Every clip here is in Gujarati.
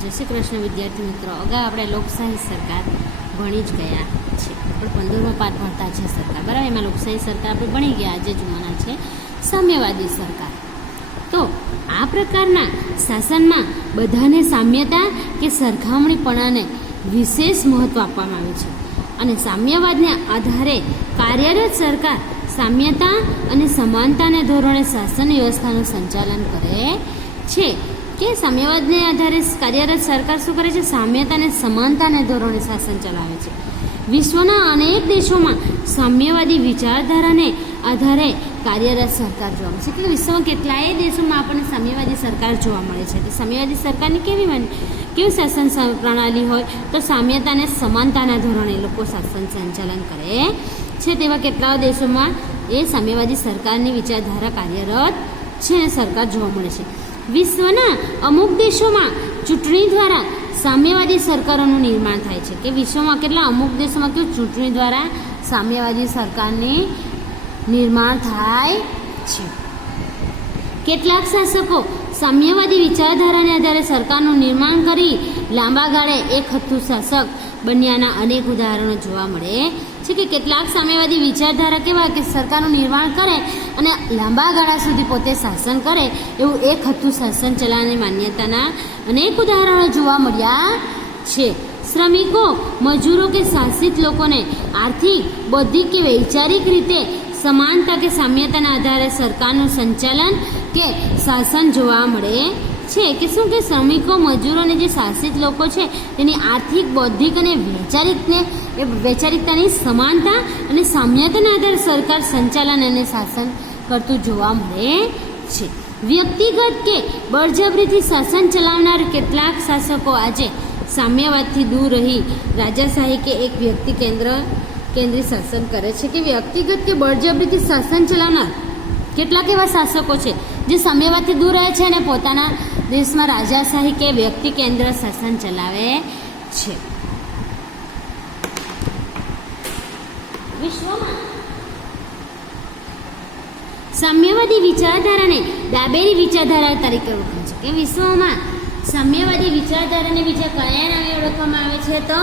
જય શ્રી કૃષ્ણ વિદ્યાર્થી મિત્રો. અગાઉ આપણે લોકશાહી સરકાર ભણી જ ગયા છે. આપણે 15મા પાઠ ભણતા છે સરકાર, બરાબર. એમાં લોકશાહી સરકાર આપણે ભણી ગયા. આજે જોવાના છે સામ્યવાદી સરકાર. તો આ પ્રકારના શાસનમાં બધાને સામ્યતા કે સરખામણીપણાને વિશેષ મહત્ત્વ આપવામાં આવે છે અને સામ્યવાદને આધારે કાર્યરત સરકાર સામ્યતા અને સમાનતાને ધોરણે શાસન વ્યવસ્થાનું સંચાલન કરે છે. કે સામ્યવાદને આધારે કાર્યરત સરકાર શું કરે છે? સામ્યતા અને સમાનતાને ધોરણે શાસન ચલાવે છે. વિશ્વના અનેક દેશોમાં સામ્યવાદી વિચારધારાને આધારે કાર્યરત સરકાર જોવા મળે છે. કે વિશ્વમાં કેટલાય દેશોમાં આપણને સામ્યવાદી સરકાર જોવા મળે છે. તો સામ્યવાદી સરકારની કેવી શાસન પ્રણાલી હોય? તો સામ્યતા અને સમાનતાના ધોરણે લોકો શાસન સંચાલન કરે છે. તેવા કેટલા દેશોમાં એ સામ્યવાદી સરકારની વિચારધારા કાર્યરત છે અને સરકાર જોવા મળે છે. વિશ્વના અમુક દેશોમાં ચૂંટણી દ્વારા સામ્યવાદી સરકારોનું નિર્માણ થાય છે. કે વિશ્વમાં કેટલા અમુક દેશોમાં કેવું ચૂંટણી દ્વારા સામ્યવાદી સરકારની નિર્માણ થાય છે. કેટલાક શાસકો સામ્યવાદી વિચારધારાને આધારે સરકારનું નિર્માણ કરી લાંબા ગાળે એક હથ્થું શાસક બન્યાના અનેક ઉદાહરણો જોવા મળે છે. કે કેટલાક સામ્યવાદી વિચારધારા કેવા કે સરકારનું નિર્માણ કરે અને લાંબા ગાળા સુધી પોતે શાસન કરે એવું એક હથ્થું શાસન ચલાવવાની માન્યતાના અનેક ઉદાહરણો જોવા મળ્યા છે. શ્રમિકો, મજૂરો કે શાસિત લોકોને આર્થિક, બૌદ્ધિક કે વૈચારિક રીતે સમાનતા કે સામ્યતાના આધારે સરકારનું સંચાલન કે શાસન જોવા મળે છે. કે શું કે શ્રમિકો, મજૂરો અને જે શાસિત લોકો છે તેની આર્થિક, બૌદ્ધિક અને વૈચારિકતાની સમાનતા અને સામ્યતાના આધારે સરકાર સંચાલન અને શાસન કરતું જોવા મળે છે. વ્યક્તિગત કે બળજબરીથી શાસન ચલાવનાર કેટલાક શાસકો આજે સામ્યવાદથી દૂર રહી રાજાશાહી કે એક વ્યક્તિ કેન્દ્રીય શાસન કરે છે. કે વ્યક્તિગત કે બળજબરીથી શાસન ચલાવનાર કેટલાક એવા શાસકો છે જે સામ્યવાદથી દૂર રહે છે અને પોતાના દેશમાં રાજાશાહી કે વ્યક્તિ કેન્દ્ર શાસન ચલાવે છે. વિશ્વમાં સામ્યવાદી વિચારધારાને ડાબેરી વિચારધારા તરીકે ઓળખાય છે. કે વિશ્વમાં સામ્યવાદી વિચારધારાને બીજા કયા નામે ઓળખવામાં આવે છે? તો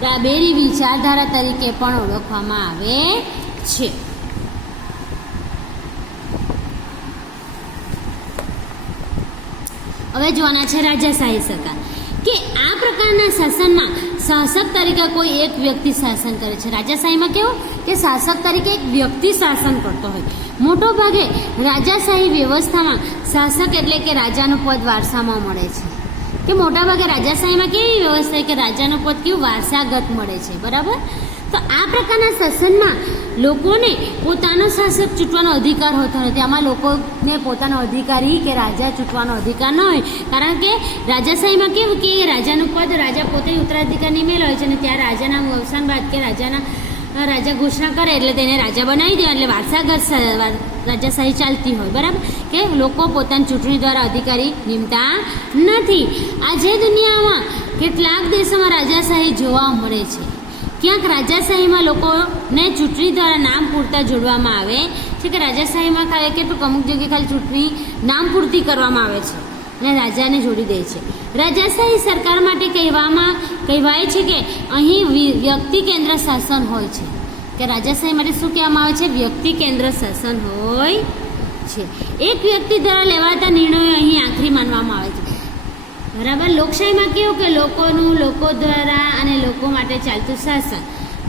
ડાબેરી વિચારધારા તરીકે પણ ઓળખવામાં આવે છે. હવે જોવાના છે રાજાશાહી સરકાર. કે આ પ્રકારના શાસનમાં શાસક તરીકે કોઈ એક વ્યક્તિ શાસન કરે છે. રાજાશાહીમાં કેવું કે શાસક તરીકે એક વ્યક્તિ શાસન કરતો હોય. મોટો ભાગે રાજાશાહી વ્યવસ્થામાં શાસક એટલે કે રાજાનું પદ વારસામાં મળે છે. કે મોટા ભાગે રાજાશાહીમાં કેવી વ્યવસ્થા કે રાજાનું પદ કેવું વારસાગત મળે છે, બરાબર. તો આ પ્રકારના શાસનમાં લોકોને પોતાનો શાસક ચૂંટવાનો અધિકાર હોતો નથી. આમાં લોકોને પોતાનો અધિકારી કે રાજા ચૂંટવાનો અધિકાર ન હોય. કારણ કે રાજાશાહીમાં કેવું કે રાજાનું પદ રાજા પોતે ઉત્તરાધિકાર નિમેલ હોય છે અને ત્યાં રાજાના અવસાન બાદ કે રાજા ઘોષણા કરે એટલે તેને રાજા બનાવી દેવા, એટલે વારસાગત રાજાશાહી ચાલતી હોય, બરાબર. કે લોકો પોતાની ચૂંટણી દ્વારા અધિકારી નિમતા નથી. આજે દુનિયામાં કેટલાક દેશોમાં રાજાશાહી જોવા મળે છે. ક્યાંક રાજાશાહીમાં લોકોને ચૂંટણી દ્વારા નામ પૂરતા જોડવામાં આવે છે. કે રાજાશાહીમાં કેટલુંક અમુક જગ્યાએ ખાલી ચૂંટણી નામ પૂરતી કરવામાં આવે છે અને રાજાને જોડી દે છે. રાજાશાહી સરકાર માટે કહેવાય છે કે અહીં વ્યક્તિ કેન્દ્ર શાસન હોય છે. કે રાજાશાહી માટે શું કહેવામાં આવે છે? વ્યક્તિ કેન્દ્ર શાસન હોય છે. એક વ્યક્તિ દ્વારા લેવાતા નિર્ણયો અહીં આખરી માનવામાં આવે છે, બરાબર. લોકશાહીમાં કેવું કે લોકો દ્વારા અને લોકો માટે ચાલતું શાસન.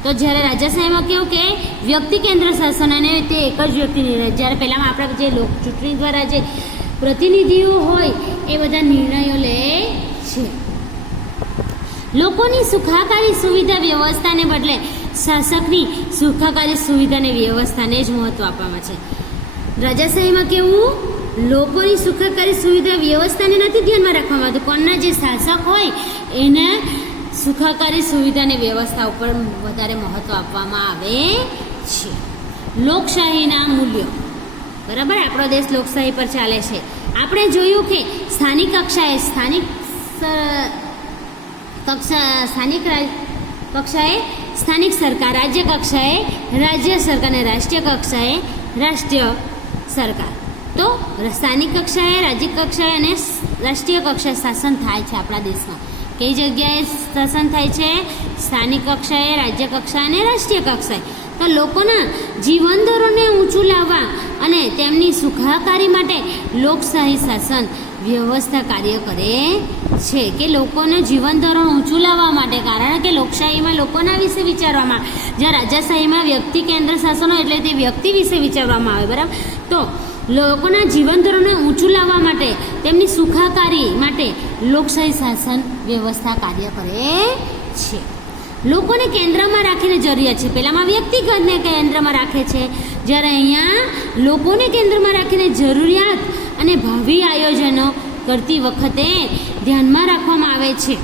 તો જ્યારે રાજાશાહીમાં કેવું કે વ્યક્તિ કેન્દ્ર શાસન અને તે એક જ વ્યક્તિ નિર્ણય. જ્યારે પહેલાંમાં આપણે જે ચૂંટણી દ્વારા જે પ્રતિનિધિઓ હોય એ બધા નિર્ણયો લે છે. લોકોની સુખાકારી સુવિધા વ્યવસ્થાને બદલે શાસકની સુખાકારી સુવિધાને વ્યવસ્થાને જ મહત્વ આપવામાં છે. રાજાશાહીમાં કેવું લોકોની સુખાકારી સુવિધા વ્યવસ્થાને નથી ધ્યાનમાં રાખવામાં આવતું. કોણના જે શાસક હોય એને સુખાકારી સુવિધાની વ્યવસ્થા ઉપર વધારે મહત્વ આપવામાં આવે છે. લોકશાહીના મૂલ્યો, બરાબર. આપણો દેશ લોકશાહી પર ચાલે છે. આપણે જોયું કે સ્થાનિક કક્ષાએ સ્થાનિક સરકાર, રાજ્ય કક્ષાએ રાજ્ય સરકાર અને રાષ્ટ્રીય કક્ષાએ રાષ્ટ્રીય સરકાર. તો સ્થાનિક કક્ષાએ, રાજ્ય કક્ષાએ અને રાષ્ટ્રીય કક્ષાએ શાસન થાય છે આપણા દેશમાં. કઈ જગ્યાએ શાસન થાય છે? સ્થાનિક કક્ષાએ, રાજ્ય કક્ષાએ અને રાષ્ટ્રીય કક્ષાએ. તો લોકોના જીવન ધોરણને ઊંચું લાવવા અને તેમની સુખાકારી માટે લોકશાહી શાસન વ્યવસ્થા કાર્ય કરે છે. કે લોકોનું જીવન ધોરણ ઊંચું લાવવા માટે, કારણ કે લોકશાહીમાં લોકોના વિશે વિચારવામાં, જ્યાં રાજાશાહીમાં વ્યક્તિ કેન્દ્ર શાસન હોય એટલે તે વ્યક્તિ વિશે વિચારવામાં આવે, બરાબર. તો લોકોના જીવન ધોરણને ઊંચું લાવવા માટે, તેમની સુખાકારી માટે લોકશાહી શાસન વ્યવસ્થા કાર્ય કરે છે. લોકોને કેન્દ્રમાં રાખીને જરૂરિયાત છે. પહેલામાં વ્યક્તિગતને કેન્દ્રમાં રાખે છે, જ્યારે અહીંયા લોકોને કેન્દ્રમાં રાખીને જરૂરિયાત અને ભાવિ આયોજનો કરતી વખતે ધ્યાનમાં રાખવામાં આવે છે.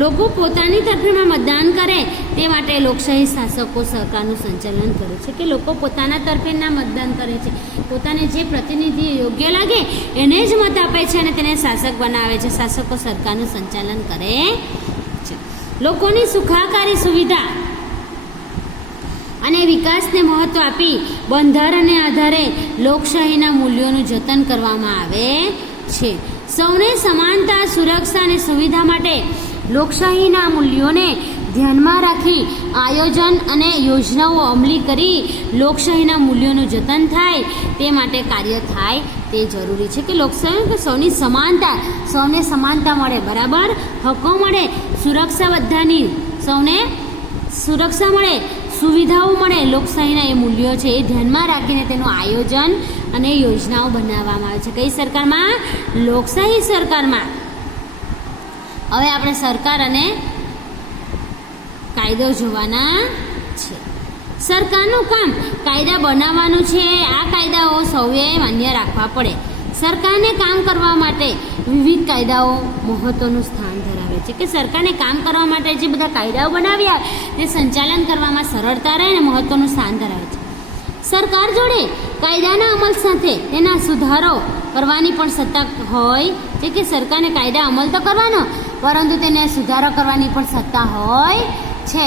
લોકો પોતાની તરફેણમાં મતદાન કરે તે માટે લોકશાહી શાસકો સરકારનું સંચાલન કરે છે. કે લોકો પોતાના તરફેણના મતદાન કરે છે, પોતાને જે પ્રતિનિધિ યોગ્ય લાગે એને જ મત આપે છે અને તેને શાસક બનાવે છે. શાસકો સરકારનું સંચાલન કરે છે. લોકોની સુખાકારી, સુવિધા અને વિકાસને મહત્વ આપી બંધારણને આધારે લોકશાહીના મૂલ્યોનું જતન કરવામાં આવે છે. સૌને સમાનતા, સુરક્ષા અને સુવિધા માટે લોકશાહીના મૂલ્યોને ધ્યાનમાં રાખી આયોજન અને યોજનાઓ અમલી કરી લોકશાહીના મૂલ્યોનું જતન થાય તે માટે કાર્ય થાય તે જરૂરી છે. કે લોકશાહી કે સૌની સમાનતા, સૌને સમાનતા મળે, બરાબર હકો મળે, સુરક્ષા બધાની, સૌને સુરક્ષા મળે, સુવિધાઓ મળે. લોકશાહીના એ મૂલ્યો છે એ ધ્યાનમાં રાખીને તેનું આયોજન અને યોજનાઓ બનાવવામાં આવે છે. કઈ સરકારમાં? લોકશાહી સરકારમાં. હવે આપણે સરકાર અને કાયદો જોવાના છે. સરકારનું કામ કાયદા બનાવવાનું છે. આ કાયદાઓ સૌએ માન્ય રાખવા પડે. સરકારને કામ કરવા માટે વિવિધ કાયદાઓ મહત્વનું સ્થાન ધરાવે છે. કે સરકારને કામ કરવા માટે જે બધા કાયદાઓ બનાવ્યા તે સંચાલન કરવામાં સરળતા રહે અને મહત્વનું સ્થાન ધરાવે છે. સરકાર જોડે કાયદાના અમલ સાથે તેના સુધારો કરવાની પણ સત્તા હોય છે. કે સરકારને કાયદા અમલ તો કરવાનો, પરંતુ તેને સુધારો કરવાની પણ સત્તા હોય છે.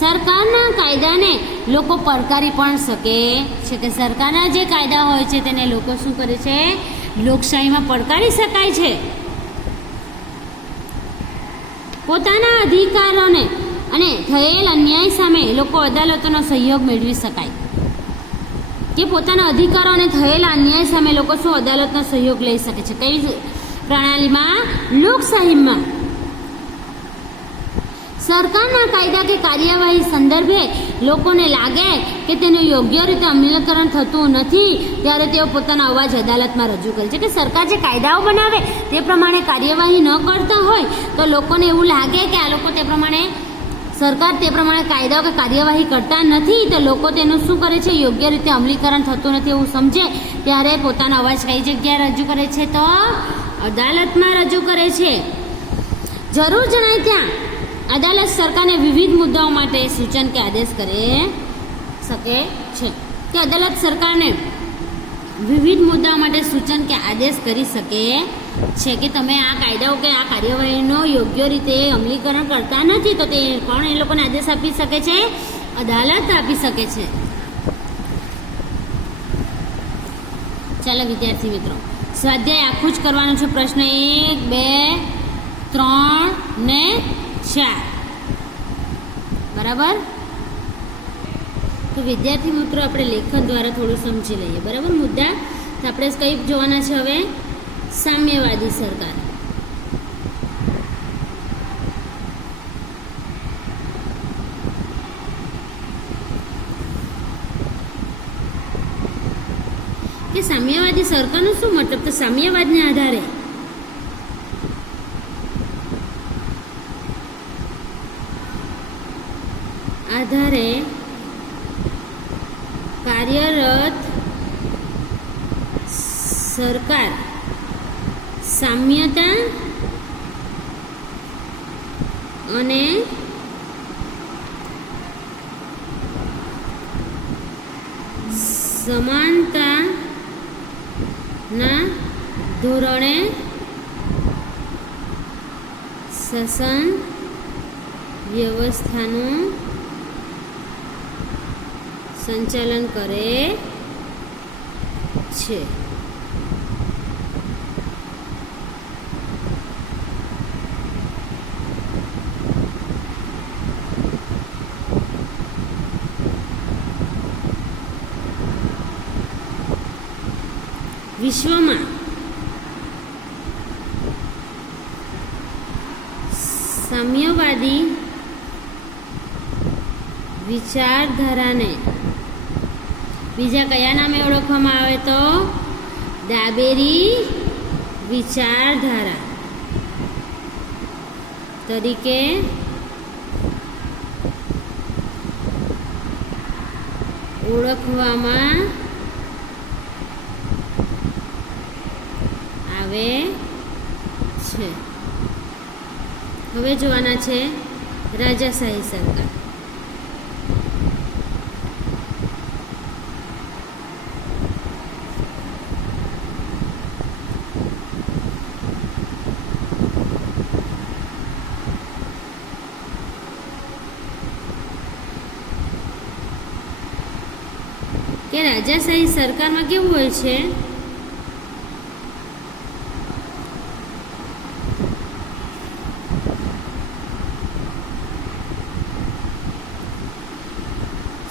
સરકારના કાયદાને લોકો પડકારી પણ શકે છે. કે સરકારના જે કાયદા હોય છે તેને લોકો શું કરે છે? લોકશાહીમાં પડકારી શકાય છે. પોતાના અધિકારોને અને થયેલ અન્યાય સામે લોકો અદાલતોનો સહયોગ મેળવી શકાય. કે પોતાના અધિકારો અને થયેલા અન્યાય સામે લોકો શું અદાલતનો સહયોગ લઈ શકે છે? કઈ પ્રણાલીમાં? લોકશાહીમાં. સરકારના કાયદા કે કાર્યવાહી સંદર્ભે લોકોને લાગે કે તેનું યોગ્ય રીતે અમલીકરણ થતું નથી ત્યારે તેઓ પોતાનો અવાજ અદાલતમાં રજૂ કરે છે. કે સરકાર જે કાયદાઓ બનાવે તે પ્રમાણે કાર્યવાહી ન કરતા હોય તો લોકોને એવું લાગે કે આ લોકો તે પ્રમાણે, સરકાર તે પ્રમાણે કાયદાઓ કે કાર્યવાહી કરતા નથી, તો લોકો તેનું શું કરે છે? યોગ્ય રીતે અમલીકરણ થતું નથી એવું સમજે ત્યારે પોતાનો અવાજ કઈ જગ્યાએ રજૂ કરે છે? તો અદાલતમાં રજૂ કરે છે. જરૂર જણાય ત્યાં અદાલત સરકારને વિવિધ મુદ્દાઓ માટે સૂચન કે આદેશ કરી શકે છે. કે અદાલત સરકારને વિવિધ મુદ્દાઓ માટે સૂચન કે આદેશ કરી શકે છે. કે તમે આ કાયદાઓ કે આ કાર્યવાહીનો યોગ્ય રીતે અમલીકરણ કરતા નથી, તો તે કોણ એ લોકોને આદેશ આપી શકે છે? અદાલત આપી શકે છે. ચાલો વિદ્યાર્થી મિત્રો, સ્વાધ્યાય આખું જ કરવાનું છે. પ્રશ્ન 1, 2, 3 ને 4, બરાબર. તો વિદ્યાર્થી મિત્રો આપણે લેખન દ્વારા થોડું સમજી લઈએ, બરાબર મુદ્દા. તો આપણે કઈ જોવાના છે હવે? સામ્યવાદી સરકાર. કે સામ્યવાદી સરકારનો શું મતલબ? તો સામ્યવાદને આધારે કાર્યરત સરકાર સામ્યતા અને સમાનતાના ધોરણે શાસન વ્યવસ્થાનું સંચાલન કરે છે. વિશ્વમાં સામ્યવાદી વિચારધારાને બીજા કયા નામે ઓળખવામાં આવે તો ડાબેરી વિચારધારા તરીકે ઓળખવામાં આવે છે. હવે જોવાના છે રાજાશાહી સરકાર. કે રાજાશાહી સરકારમાં કેવું હોય છે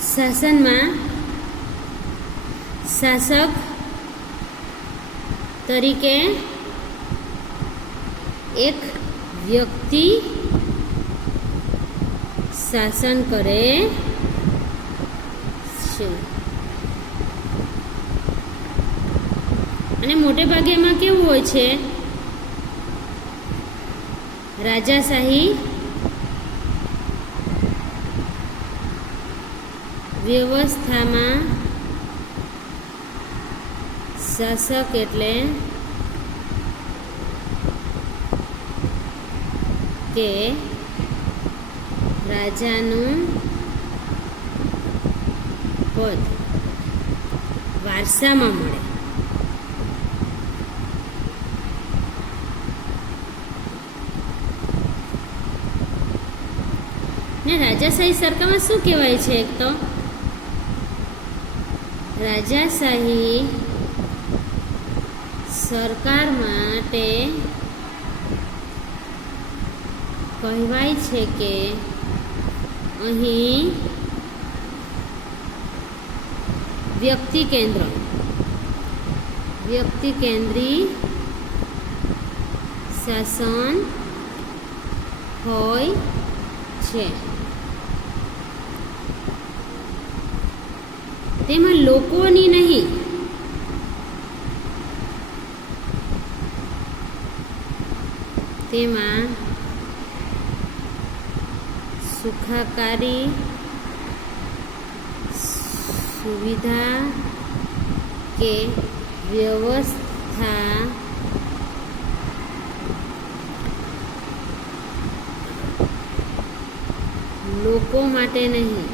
શાસનમાં શાસક તરીકે એક વ્યક્તિ શાસન કરે છે. અને મોટે ભાગે એમાં કેવું હોય છે રાજાશાહી વ્યવસ્થામાં શાસક એટલે કે રાજાનું પદ વારસામાં મળે. ને રાજાશાહી સરકારમાં શું કહેવાય છે? એક તો રાજાશાહી સરકાર માટે કહેવાય છે કે અહીં વ્યક્તિ કેન્દ્રી શાસન હોય છે. તેમાં લોકોની નહીં તેમાં સુખાકારી સુવિધા કે વ્યવસ્થા લોકો માટે નહીં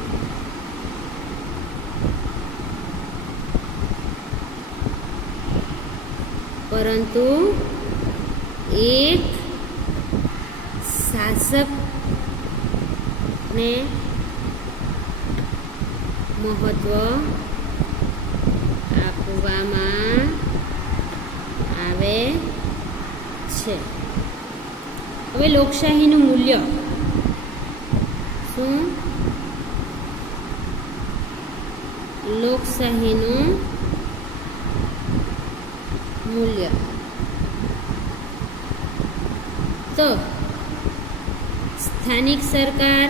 પરંતુ એક શાસકને મહત્વ આપવામાં આવે છે. હવે લોકશાહીનું મૂલ્ય શું? લોકશાહીનું મૂલ્ય તો સ્થાનિક સરકાર,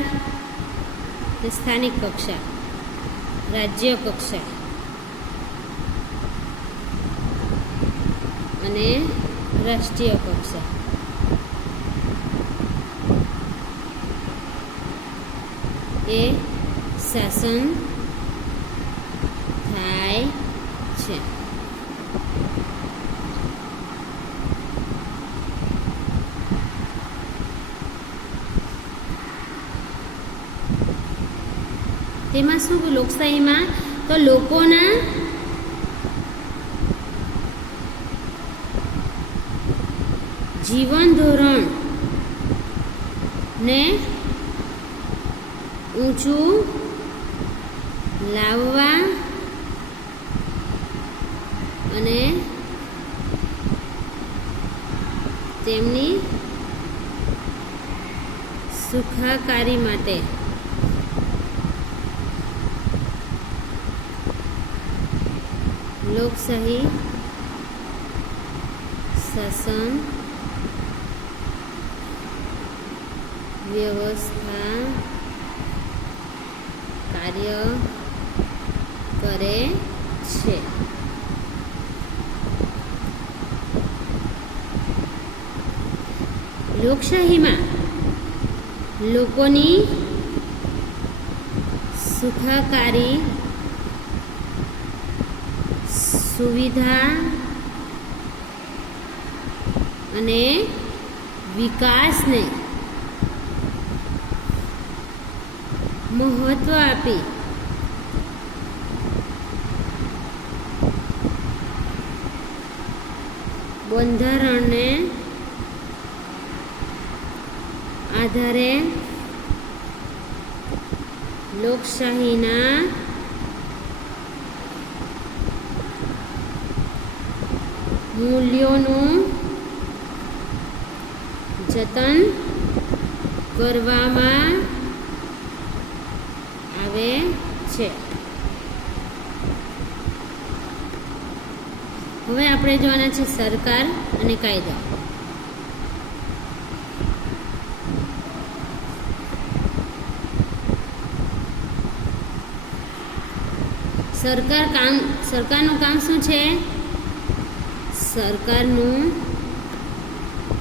સ્થાનિક કક્ષા, રાજ્ય કક્ષા અને રાષ્ટ્રીય કક્ષા એ શાસન થાય છે. તેમાં શું લોકશાહીમાં તો લોકોના જીવન ધોરણને ઊંચું લાવવા અને તેમની સુખાકારી માટે લોકશાહી શાસન વ્યવસ્થા કાર્ય કરે છે. લોકશાહીમાં લોકોની સુખાકારી સુવિધા અને વિકાસને મહત્વ આપી બંધારણને આધારે લોકશાહીના મૂલ્યોનું જતન કરવામાં આવે છે. હવે આપણે જોવાના છે સરકાર અને કાયદા. સરકારનું કામ શું છે? સરકારનું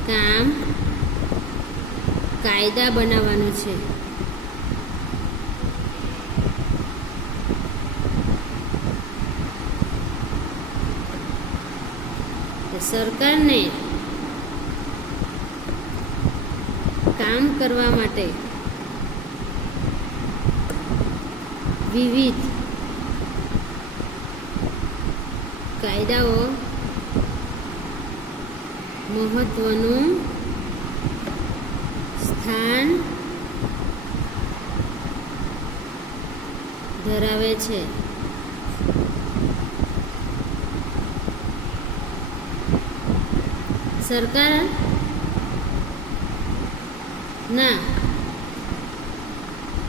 કામ કાયદા બનાવવાનું છે. સરકારને કામ કરવા માટે વિવિધ કાયદાઓ મહત્વનું સ્થાન ધરાવે છે. સરકારના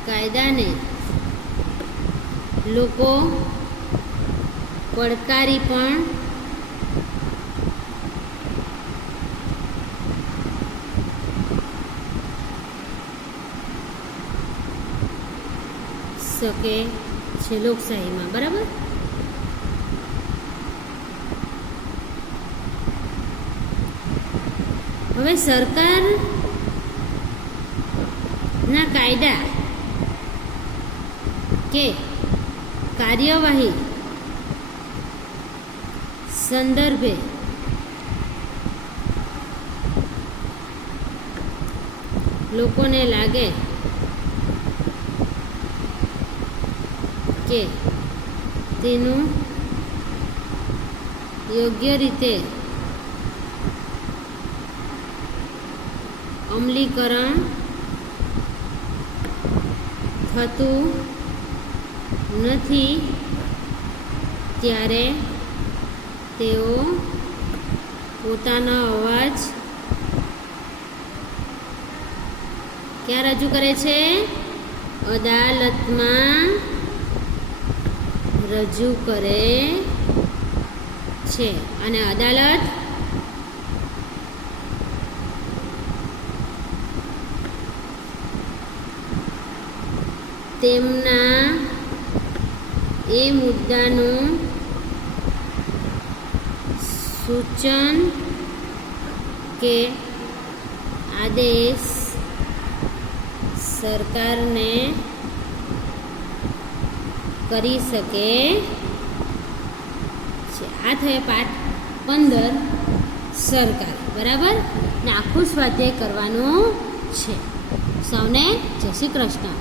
કાયદાને લોકો પડકારી પણ શકે છે લોકશાહીમાં. બરાબર. હવે સરકારના કાયદા કે કાર્યવાહી સંદર્ભે લોકોને લાગે કે તેનું યોગ્ય રીતે અમલીકરણ થતું નથી, ત્યારે તેઓ પોતાનો અવાજ ક્યાં રજૂ કરે છે? અદાલતમાં રજૂ કરે છે. અને અદાલત તેમના એ મુદ્દાનું સૂચન કે આદેશ સરકારને કરી શકે છે. આ થયો પાઠ 15 સરકાર. બરાબર ને આખું સ્વાધ્યાય કરવાનું છે. સૌને જય શ્રી કૃષ્ણ.